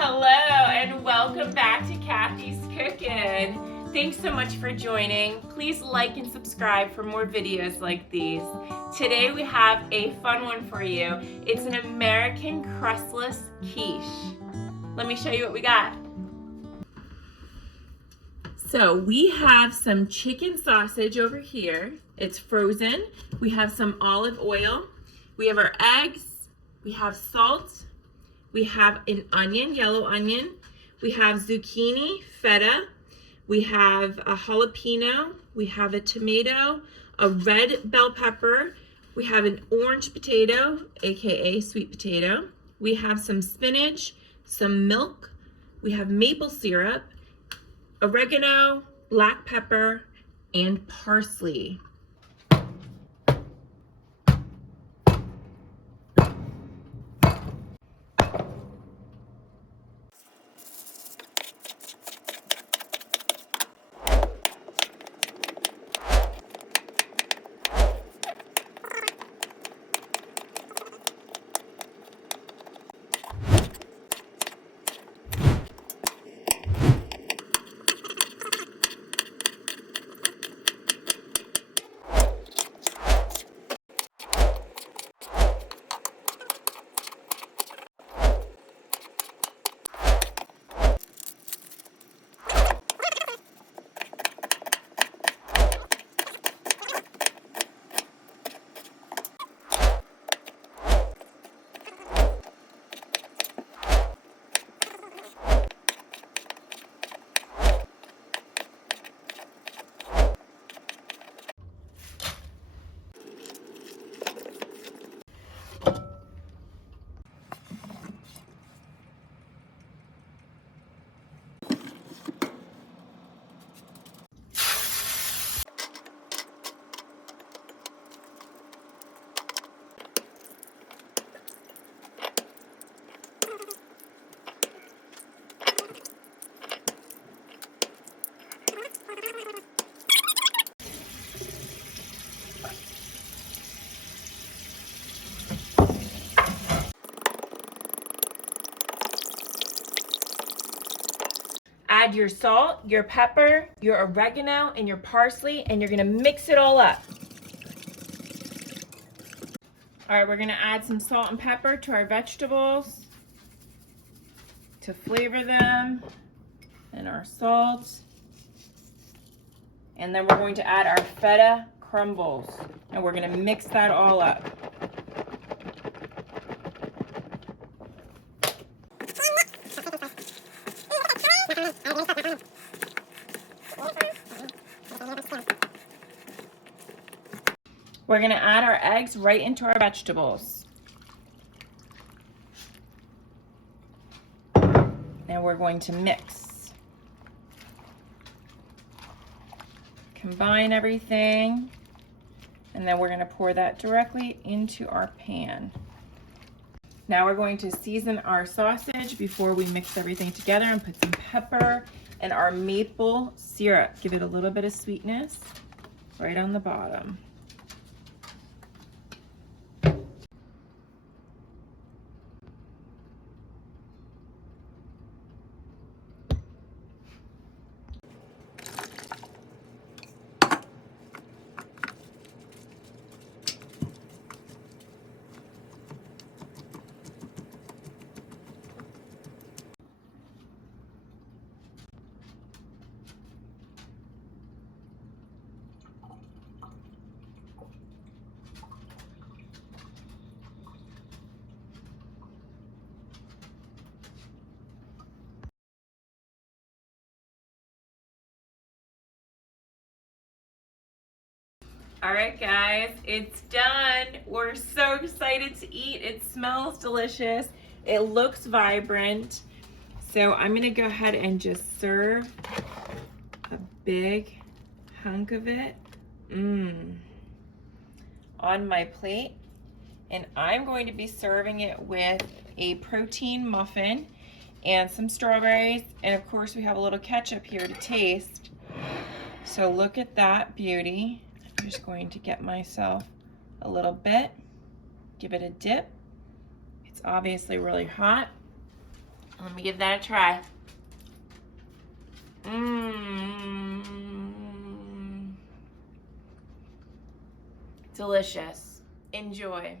Hello and welcome back to Kathy's Cooking. Thanks so much for joining. Please like and subscribe for more videos like these. Today we have a fun one for you. It's an American crustless quiche. Let me show you what we got. So we have some chicken sausage over here. It's frozen. We have some olive oil. We have our eggs. We have salt. We have an onion, yellow onion. We have zucchini, feta. We have a jalapeno. We have a tomato, a red bell pepper. We have an orange potato, aka sweet potato. We have some spinach, some milk. We have maple syrup, oregano, black pepper, and parsley. Add your salt, your pepper, your oregano, and your parsley, and you're gonna mix it all up. All right, we're gonna add some salt and pepper to our vegetables to flavor them, and our salt. And then we're going to add our feta crumbles, and we're gonna mix that all up. We're going to add our eggs right into our vegetables. And we're going to mix. Combine everything. And then we're going to pour that directly into our pan. Now we're going to season our sausage before we mix everything together and put some pepper and our maple syrup. Give it a little bit of sweetness right on the bottom. All right, guys, it's done. We're so excited to eat. It smells delicious. It looks vibrant. So I'm gonna go ahead and just serve a big hunk of it on my plate. And I'm going to be serving it with a protein muffin and some strawberries. And of course, we have a little ketchup here to taste. So look at that beauty. I'm just going to get myself a little bit, give it a dip. It's obviously really hot. Let me give that a try. Delicious. Enjoy.